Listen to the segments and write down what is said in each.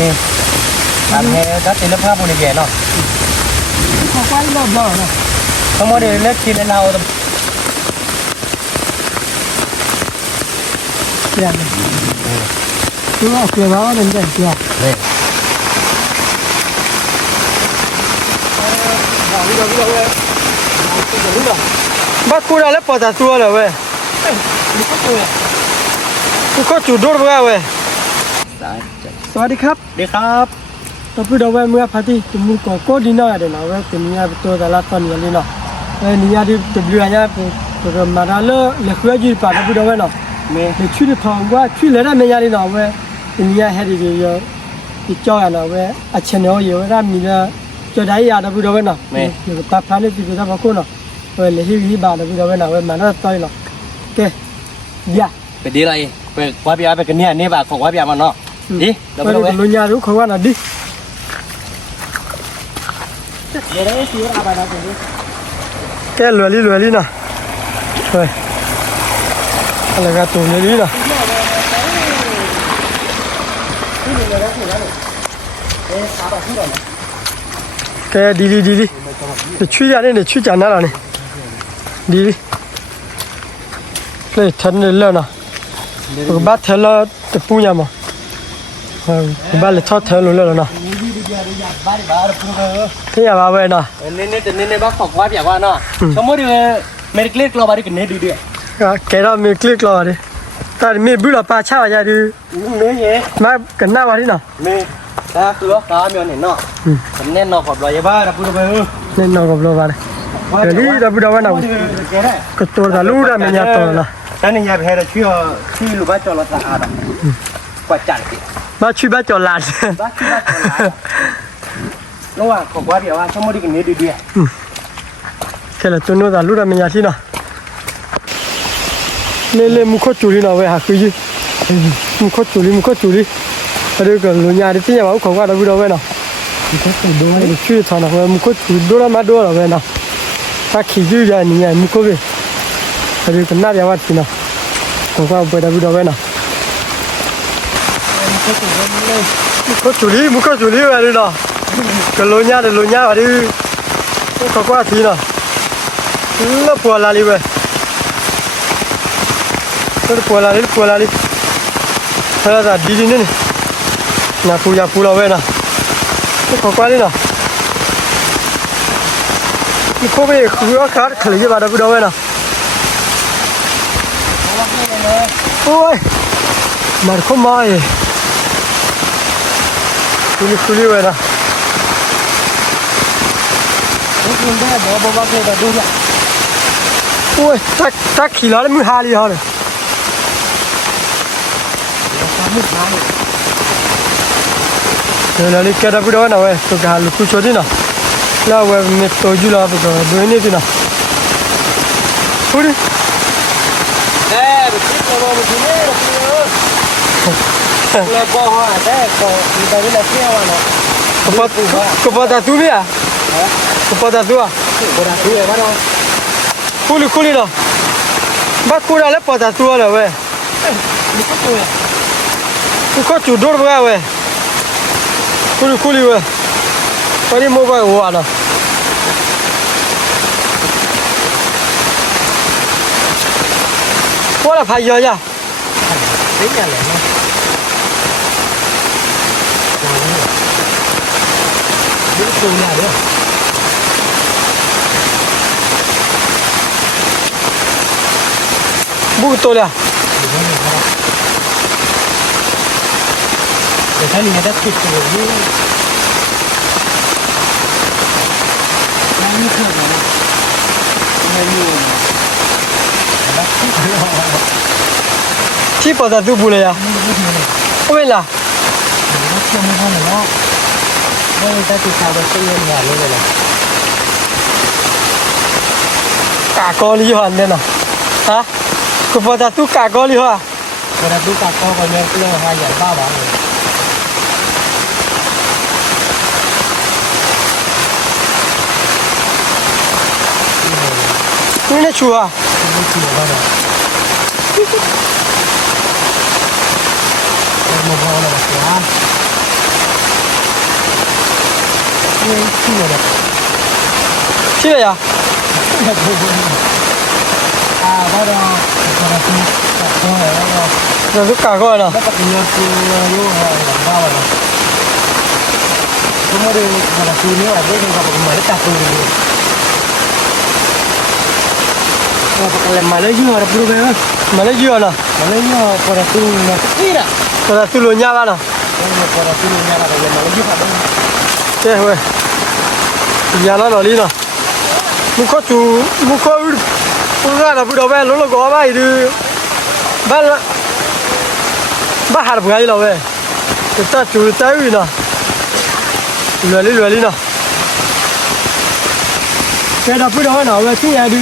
นี่ทำให้ดัดเต็มภาพบริเวณเนาะขอไฟรอบๆเนาะทั้งหมดเดี๋ยวเล็กกินเราเกี่ยงคือว่าเกี่ยวว่าเป็นเกี่ยวเลยบ้ากูได้แล้วปอดตัวเลยเว้ยกูก็จุดโดนเว้ยสวัสดีครับดีครับตบดูเว้ยเมื่อพอดีตุ่มก็โคดีน่าเดี๋ยวนะเว้ยเป็นเนี่ยตัวแต่ละตอนนี้เนาะเอ้ยเนี่ยที่ตบดูเนี่ยเป็นมาแล้วเล็กเว้ยจีบป่ะตบดูเว้ยเนาะเมื่อชื่อทองว่าชื่อเลยนะเมียนี่เนาะเว้ยเป็นเนี่ยเฮดีเยอะที่จ่อยเนาะเว้ยอาชีพเนี่ยเยอะนะมีเนี่ยจะได้ยาตบดูเว้ยเนาะเดี๋ยวตัดพันธุ์ที่เป็นแบบคนเนาะเว้ยเลยที่บ้านตบดูเว้ยเนาะเว้ยมันน่าต่อยเนาะโอเคยาไปดีอะไรไปว่าพี่อาไปกันเนี่ยบาของว่าพี่อามันเนาะดีเราไปดูเว้ยลุงยารู้เขาว่าน่ะดิเดี๋ยวได้ซื้ออะไรนะคุณแกรวยลีนะเฮ้ยอะไรกันตัวนี้นะแกดีเดี๋ยวช่วยกันเนี่ยช่วยกันนะเราเนี่ยดีเลยทันเลยนะบ้านเธอแล้วจะปูยามั้งบ้านเลยทอดเธอเลยแล้วนะที่อย่ามาเว้ยนะเนี่ยบ้าของว่าพี่อาว่าเนาะสมมติเมริกเล็กเราบาริกันเนี่ยดีแกเราเมริกเล็กเราดิแต่เมย์บุหรี่ป่าชาวจะดูเนื้อเยอะมากันหน้าวันนี้นะเมย์นะคือว่าการมีอันเห็นเนาะผมแน่นนอนขอบรอยบ้าเราพูดไปแน่นอนกับเราบ้านเดี๋ยวนี้เราพูดว่านะก็ตัวเรารู้ได้ไม่ยากตัวละแต่เนี่ยไปให้เราชื่อลูกบ้านจอร์สะอาดกว่าจันทร์มาช่วยบ้านจอร์ลาดระหว่างของว่าเดี๋ยวว่าสมมติกันเนี่ยดีแค่ละตัวนู้นเรารู้ได้ไม่ยากที่นะเล่มุขจุลีนะเว้ยหาคุยยี่มุขจุลีเรื่องกันลุงยาดิที่ยังว่าเขาว่าเราพูดเอาไว้นะช่วยทำนะเว้ยมุขจุลีดูแล้วมาดูแล้วเว้ยนะถ้าขี้จุลีนี่มุขเว้ยเรื่องกันน่าจะว่าที่นะเขาว่าไปเราพูดเอาไว้นะมุขจุลีเว้ยนี่นะกันลุงยาว่าดิเขาว่าที่นะแล้วปวดอะไรเว้ยตัวปวดอะไรเธอจะดีนี่นะปูเราเว้ยนะขอกว่านี่นะนี่เขาไปคือว่าขาดขลุ่ยบ้าปูเราเว้ยนะโอ้ยมันเข้ามาเองคุยเว้ยนะคุณได้บอกว่าเคยดูเนี่ยโอ้ยทักขี้ล้อเลยมือหาลีฮะเลยเดี๋ยวเราแกได้พูดว่านะเว้ยตัวกาลูกช่วยดีนะแล้วเว้ยมีตัวจุลาปุ๊บดูนี่ดีนะพูดดิบุตรเราบอกบุตรเนี่ยเราบอกว่าแต่ก็มีแต่เวลาเที่ยวนะก็พอตาตัวเมียก็พอตาตัวพอตาตัวว่าเนาะคุยเนาะบ้ากูได้แล้วพอตาตัวเลยเว้ยกูก็จุดโดนเว้ยคุยเว้ยตอนนี้โมบายหัวนะว่าละพายเยอะจ้ะเสียอะไรนะดูตัวเนี่ยเด้อบุกตัวเลยแต่ถ้าเนี่ยได้ติดตัวนี่ไม่เคยนะไม่รู้นะที่ปอดตัวบุเลยอ่ะไม่ล่ะไม่เชื่อไม่พอหรอกไม่ได้ติดตามตัวเองอย่างนี้เลยกากอลีหันเนี่ยนะฮะ กูพอจะตู้กากก็เลยว่ะ คนละดูกากก็คนเนี้ยเรื่องหาใหญ่บ้าบ้าเลย นี่เนี่ยชัวร์ ไม่เชื่อว่าเนี่ยเป็นโมโหเลยแบบนี้ไม่เชื่อแบบ ชื่ออะไรอ่ะ แบบว่าเราคนละดูกากก็แล้วก็ เราตู้กากก็เนาะ แล้วก็เป็นเรื่องที่รู้ว่าอย่างบ้าเลย Kemudian kalau sini ada yang kalau kemarin tak turun. Kalau Malaysia ada perubahan. Malaysia lah. Malaysia pada turun nak kira. Kalau turunnya kan lah. Pada turunnya ada yang Malaysia ada. Eh weh. Jalan lagi lah. Muka tu muka ada perubahan lalu kau apa itu? Bahar bukan lah weh. Kita tu tahu lah. Luali nah. Saya dah pun dah nak tu ada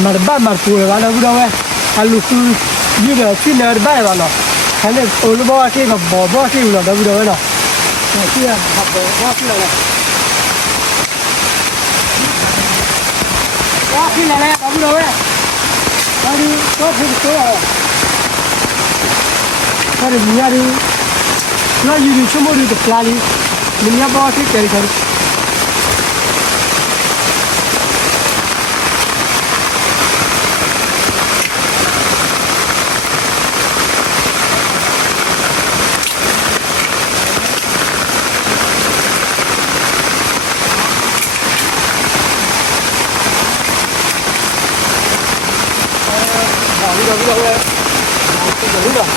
marba marpu ada pun dah. Kalau tu juga sini marba ada lah. Kalau ulu bawa ke bawa ke ulu dah pun dah lah. Nanti ya bawa ke lah. Bawa ke lah dah pun dah. Hari bawa ke tu lah. Hari ni hari. Kalau you cuma di pelali. Dunia bawa sih cari cari. Udah.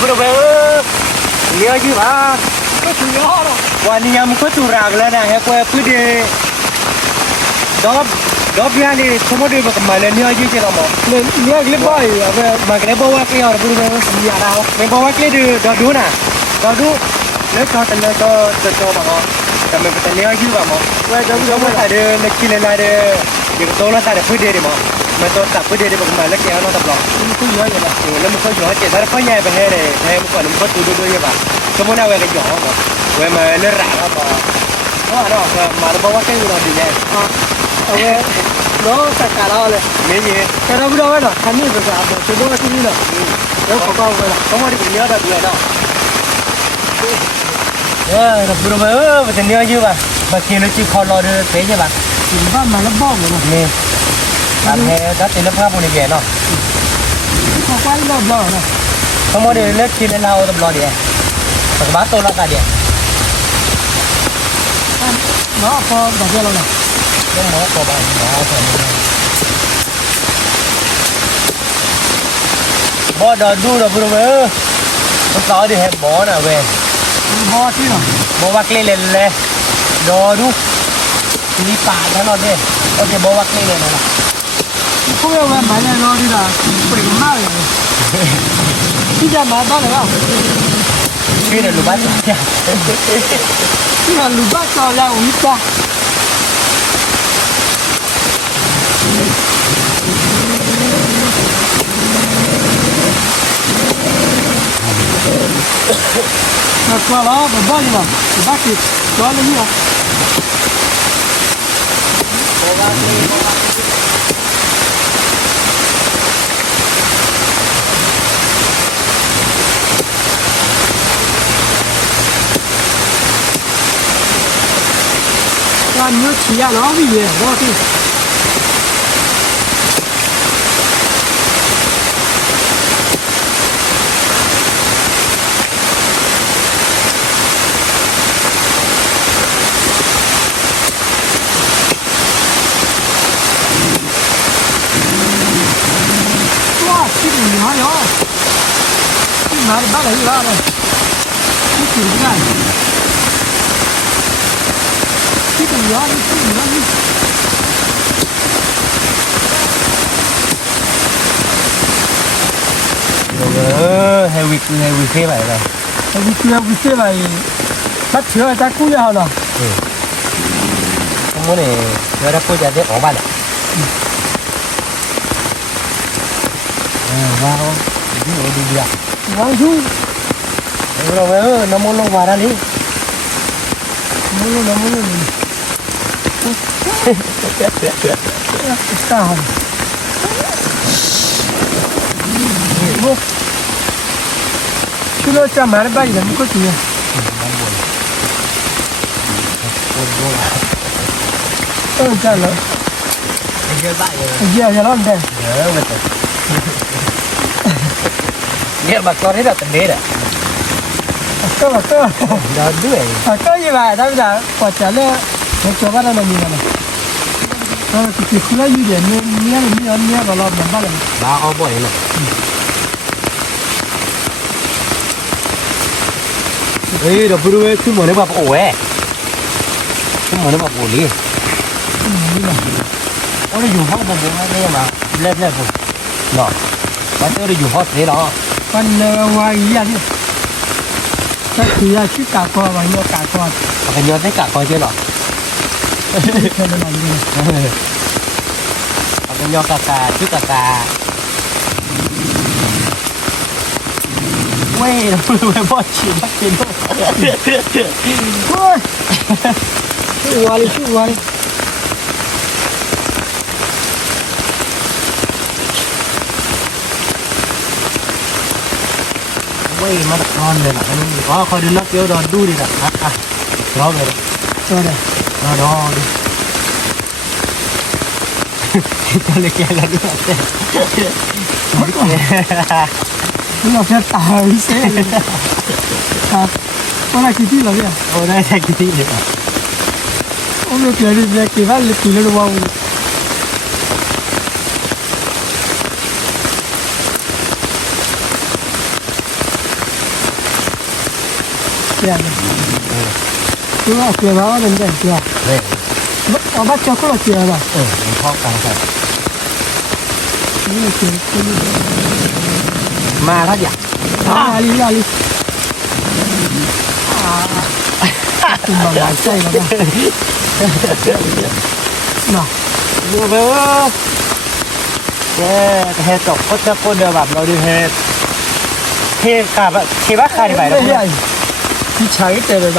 Bener-bener lihat je lah. Wah ni yang muka tu raglan lah. Aku apa dia dop yang ni semua dia berkembang ni aja je lama. Ni agak lebay apa? Maknanya bawa ke orang bener-bener dia dah. Bawa ke dia dah dulu nah. Dah dulu. Lepas tu lepas bawa. Kami bertanya lagi bawa. Wah jauh jauh Semua ada lekil ada. Dia tolong tak ada apa dia mah. Macam tak apa dia berkembang lagi yang nak blok. Itu ya ya lah. Lalu muka jual je. Dari apa yang behar ni? Saya muka tu ya pak. Semua nak wek jual apa? Wek melerak apa? Oh ada apa? Mana bawa ke orang dia? Oke. No sekarang le. Ni. Sekarang berapa dah? Kami berapa? Coba sini lah. Yo kau lah. Kamu ada punya ada dia dah. Ya, dah berapa? Betul ni aja pak. Bagi lucik kalau ada saya pak. Simpan mana bom Ni. Kami dah tidak pernah punya dia no. Kau paling dah bom lah. Kamu ada lekil lah atau blok dia? Sebab tu lah tadi. Nó apa baca lo lah. Yang mau kau bawa apa? Bawa dah dulu dah berapa? Kau dia have bawa nak weh. Bawa sini lah. Bawa keliling le. Dah dulu. Ini padan ada. Okey bawa keliling lah. Kau yang mana lo ni dah? Pergi mana? Tidak mana lah. Ini dah lupa saja. Tidak lupa kau yang lupa. qua đó và bao nhiêu thì bác kịp đó là như nào con nước chỉ là nó vì gì đó thì mà bắt lấy ra đây cái gì thế này cái gì đó đi rồi hay việc thế vậy rồi vì thế này bắt chứa ta cú nhau nào không muốn này nó đã có giá thế ở ban này vào đi đi vào chú rồi nó muốn vào ra đi nó muốn sao chú nó chả mà bay là có gì chả lắm giờ nó đây nghe bà con thấy là tình đế đấy cơ đó đứa cơ như vậy đó là quả trả lời một chỗ bắt đầu là như này thì cứ lấy như vậy nhé vào lò mình bắt đầu ba ao bồi này ấy đó bữa ấy cứ muốn nó vào ổ ấy cứ muốn nó vào ổ đi nó dùng hot bao nhiêu này mà lên lên rồi đó bạn tôi dùng hot thế đó con ngoài ý à chứ chắc thì là chút cả qua và nhiều cả qua phải nhớ tất cả coi chưa nào cho nên làm gì phải nhớ cả chút cả quay rồi bỏ chỉ bắt tiền thôi chút qua đi quay mà con này là có coi đi nó kêu đòn đu đi là đó về rồi đây đó đi cho lấy cái là được nó sẽ tao ý sẽ con này kỹ là gì à ở đây là cái gì ông nó kêu đi về kỹ vào lịch kỹ luôn wow kìa cứ ở kìa đó lên đây kìa ở bắt cho có là kìa rồi mình khó càng phải mà đó dạ là đi cùng bằng bài xây là nào mua về cái hệ tộc có cho con đều bảoเราđi hệ hệ cả bạn hệ bác khai đi phải đâu đi cháy tệ rồi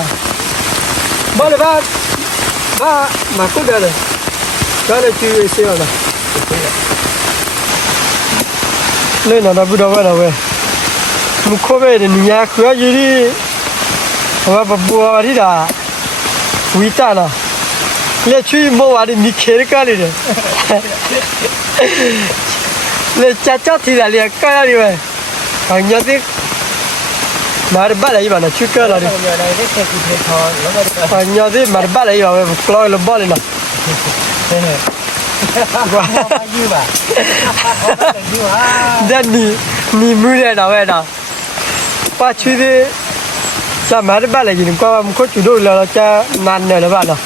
ba này ba mà cũng được rồi cái này chưa xíu rồi lên nó bây giờ về một khối về thì nhà khứa gì đi và bùa đi đã quý ta nào lên chui mua vào đi mi khé cái này đấy lên cha thì là liền cái này vậy hàng nhà thì mà bắt lấy bạn là chui cái này hàng nhà thì mà bắt lấy bạn coi là bắt lấy nào Dan ni mule nào vậy nào, qua chui đi, sao mà bắt lại gì nữa qua một chút đôi là cha nan này là bạn nào,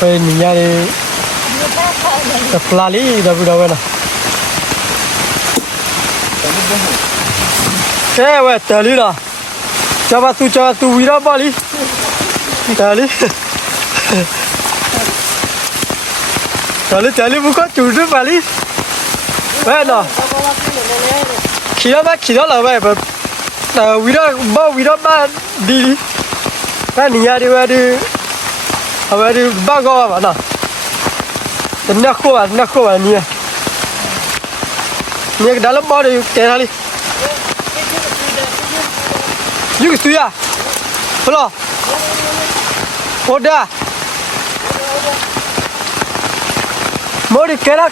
rồi mình nhà đi tập la lý đâu vậy nào, cái vậy tờ lý nào, cho tu vi đó bao lý, tờ lý. Chali buka chudu bali. Vậy nào. Khi đó là vậy, วิโรบ้านดีบ้านนี้ดีว่าดีเอาไว้ดีบ้านก็ว่าน่ะแต่นักขัวนี่นี่ก็ดาลบ้าดีแกนั่นเลยยูกิสุยาพลอโอดาโมดิแกน่ะ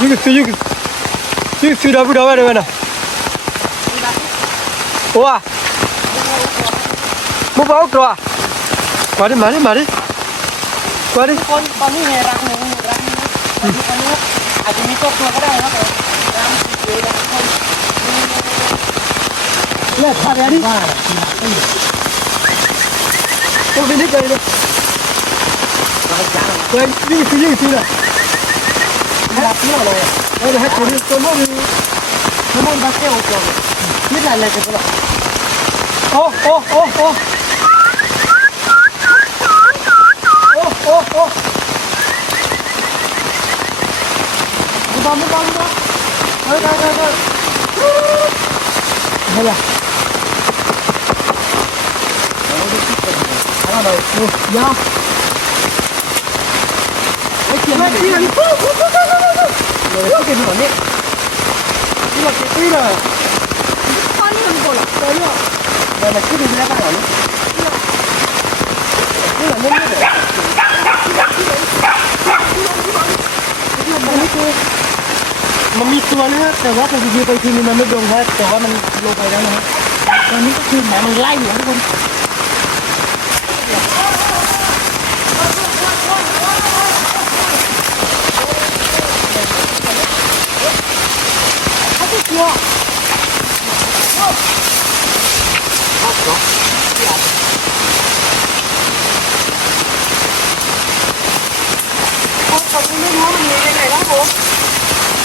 ยูกิสุดาบุดาว่าเดี๋ยวนะโอ้อะมุบ้าตัวมาดิคนตอนนี้ไงรังหนึ่งตอนนี้อาจจะมีตัวก็ได้ครับรังสีเหลืองคนเนี่ยทำอะไรดิตัวนี้ไปเลยเฮ้ยยูกิสุเลยรับเมื่อเลยเฮ้ยให้ตัวนี้ตัวนู้นน้ำมันบาเซ่โอเคนี่แหละเลยกันแล้วโอ้มุบ้าเฮ้ยได้เฮ้ยอะไรดูยาไอ้เกี่ยนี่เลยที่เป็นหัวนี่นี่ว่าที่เลยตอนนี้มันโกรธเลยเนี่ยแต่ที่ดูแลบ้านเหรอนี่เหรอนี่เลยมันมีตัวนะฮะแต่ว่าพอยืนไปทีนึงมันไม่โดนฮะแต่ว่ามันลงไปแล้วนะฮะตอนนี้ก็คือแผลมันไล่อยู่ทุกคน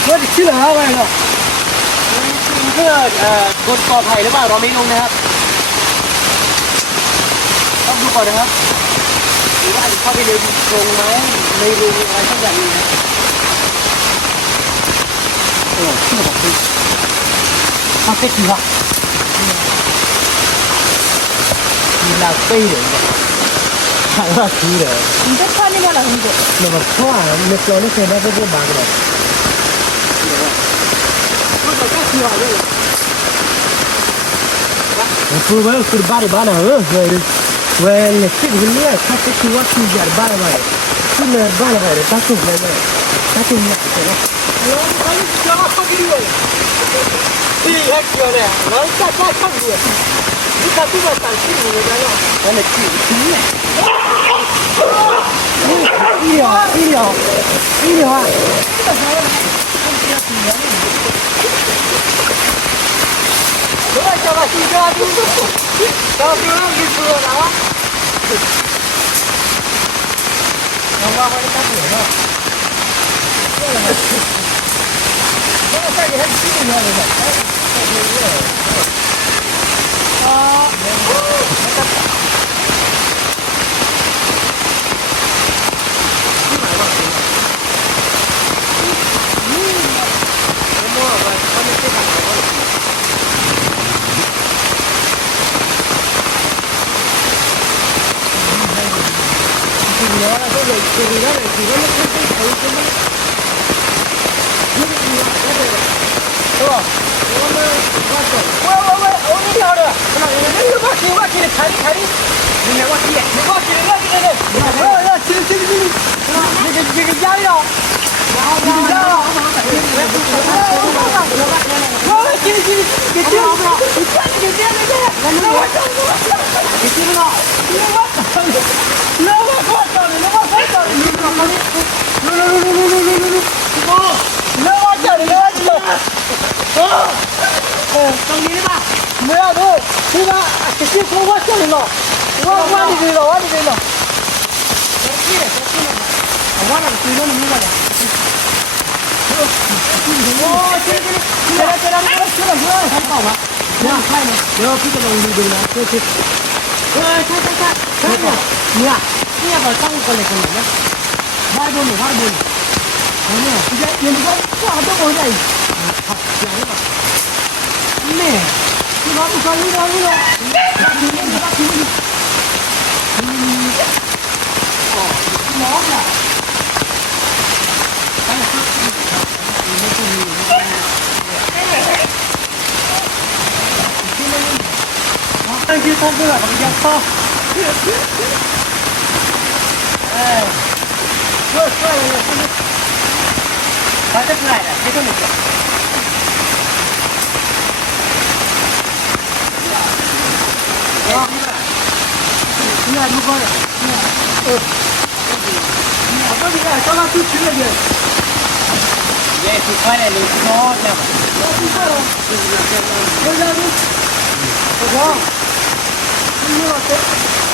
เมื่อที่เหลืออะไรเนาะเพื่อกดปลอดภัยหรือเปล่าเราไม่รู้นะครับต้องดูก่อนนะครับหรือว่าเข้าไปเดินตรงไหมในรูอะไรสักอย่างนึงนะชื่อแบบนี้มาเซ็ตดีวะมีลาเป้เลยหายว่าคือเลย你在看那个了很久那么快你说你现在这就忙了คือว่าคือบ้านนะเว้ยเว้ยคิดว่าเนี่ยถ้าจะคิดว่าคือจะบ้านอะไรคือเนี่ยบ้านอะไรถ้าคือเนี่ยถ้าคือเนี่ยใช่ไหมแล้วมันจะมาพอดีเลยที่แรกเนี่ยเราจะทำด้วยนี่ถ้าที่ว่าตั้งชื่อเลยนะนั่นแหละชื่อเนี่ย医疗啊我叫他新家住到时候你说啥我我的干活呢我再给他记一下这个ตรงนี้ป่ะ没有不，这个这些说话叫人了，我你对了，我你对了。我那个水都没了。哦，这很好玩。你看看呢，然后这个东西对了，这是。看着，你啊，你要把当过来干嘛呢？玩不呢？你看，你们说话都不对。好，讲一个。นี่ที่เราบุกไปนี่เรานี่เราน้องอ่ะไอ้ที่ทำเพื่อมันยังต่อช่วยเลยเขาจะเท่าไหร่อ่ะไม่ต้องหนึ่งนี่ดูก่อนเอาไปเลยต้องมาทุบชิ้นเลยเย้ทุกคนเลยโน้ตเนี่ยโ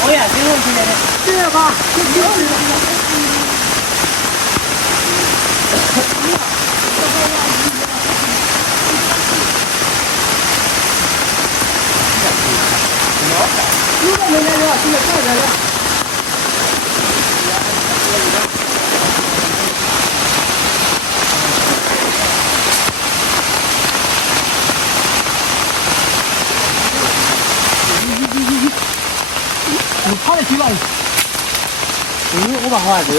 อ้ยอ่ะซื้อที่ไหนเนี่ย这吧，这如果没来了，现在再来了。你跑得去哪里？我把话是，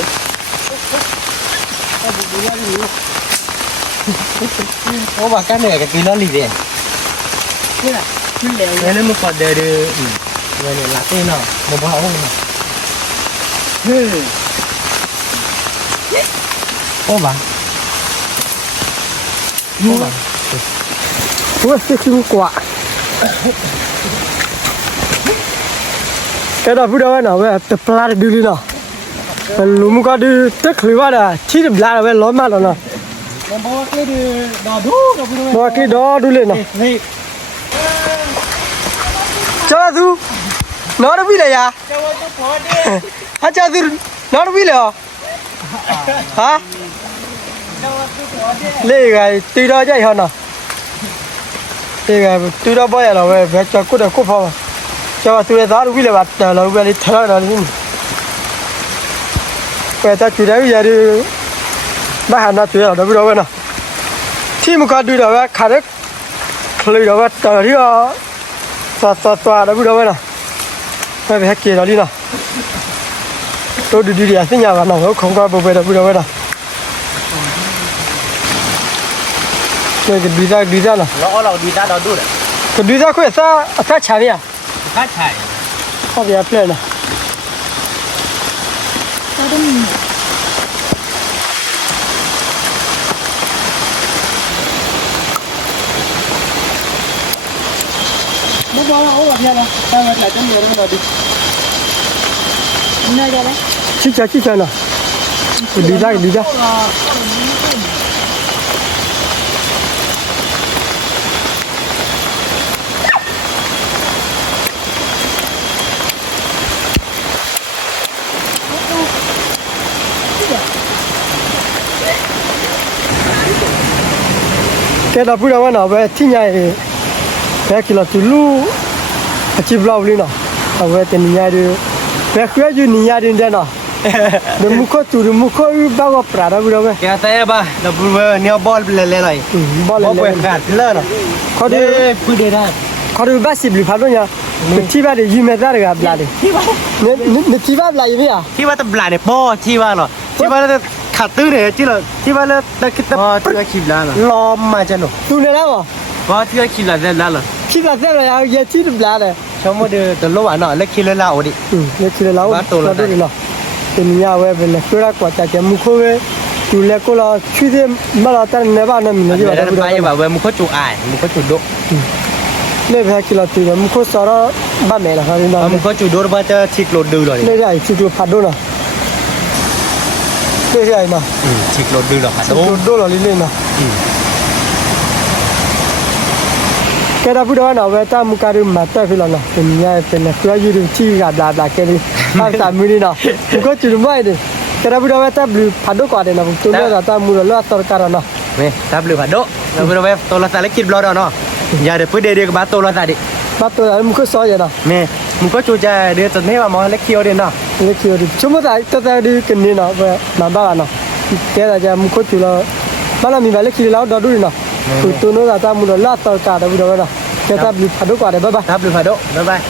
我把干那个给哪里的？对了，去来了。原来没发的，原来拉丁呢，没把我呢。我把，我把，我是听瓜。cái đó bây giờ nó về tập la đi đi nào lúm có đi tất khử vào là chỉ tập la về lớn mà nó bỏ cái đó đu, bỏ cái đó đu lên nào cho tu nó đâu biết là ya hả cho tu nó đâu biết là hả lấy cái từ đó chạy hơn nào lấy cái từ đó bao giờ là về cho cô được cô phong cho tôi đã biết là bắt là bây giờ thở rồi nhưng bây giờ chủ đấy giờ đi bắt hàng nó tôi là đâu biết đâu nào khi mà con đi đâu khá đấy khơi đâu tờ đi tòa đâu biết đâu nào bây giờ kia đó đi nào tôi đi đi xin nhà vào nào không có bầu về đâu biết đâu nào cái đi ra nào nó đi ra đó đu đấy, cái đi ra có sao chả vậy phát chạy, sao vậy plei nào nó bao lâu rồi nha, sao mà chạy trong người nó đi, nơi đây đấy, chỉ chờ nào đi ra cái đó bây giờ nó về thiên nhai về kia là từ lu chỉ blau lên nào về tiền nhai đi về kia ju nhai đi đây nào để mua có từ mua có bao nhiêu prada bây giờ về cái tay ba là vừa neo ball lên lại ball lên gạt lên nào có đi cứ để ra có đi bác sĩ bị phá rồi nha chỉ ba để dùng ra được là đi nè chỉ ba là gì vậy àที่ว่าตะบลาเนี่ยป้อที่ว่าเนาะที่ว่าจะขัดตื้อเนี่ยที่ว่าแล้วตะคิดตะที่ว่าขีบลาเนาะล้อมมาจังเนาะ tu này đâu à ว่าที่ว่าขีบลาได้แล้ว khi là thế là giờ chỉ được là đấy ชมว่าเดือดโลอ่ะเนาะแล้วขีดแล้วเอาดิ เนี่ยคือเราเราดูเนาะเป็นยาเว้ยเป็นเลยคือเรากว่าจะมุขเว้ยดูแลก็เราช่วยได้มาเราแต่ในบ้านนั้นมีอะไร เดี๋ยวไปแบบเว้ยมึงก็จุกอายมึงก็จุดโด เนี่ยเพื่อที่เราตีมันมุขสารบ้านแม่ละครับนี่นะ มึงก็จุดโดนมาจะฉีกโลดดื้อเลย เนี่ยใหญ่จุดพัดดูนะเนี่ยใหญ่นะ ฉีกโลดดื้อหรอพัด จุดดูเราเล่นนะแกได้พูดว่าเนาะเวลามุขการุมาแต่ฟิลล์เนาะเป็นยาเป็นเลยคืออยู่ที่กับบลาแค่นี้ตามสามมือนี่เนาะมุขจุดไม่ได้แกได้พูดว่าแต่บลูพัดดูก่อนเนาะตัวเนี่ยแต่มือเราสารการเนาะ นี่ทับหรือผัดโดแล้วเราไปตัวละสารกินบลอดเนาะอย่าเดี๋ยวพูดเดี๋ยวกับตัวละสารดิ bắt tôi là một cái soi vậy nào nè mình có chú cha đưa tuần thế mà món lấy kêu đi nào lấy kêu đi chúng ta đi cần đi nào về làm ba nào cái là cha một cái chú là bắt là mình phải lấy kêu lão đó đuôi nào tôi nói là ta muốn là lát tao cả đâu đâu nào เจอกันอยู่พัดดูก่อนเดี๋ยวบ๊ายบาย ครับดูพาโดบ๊ายบาย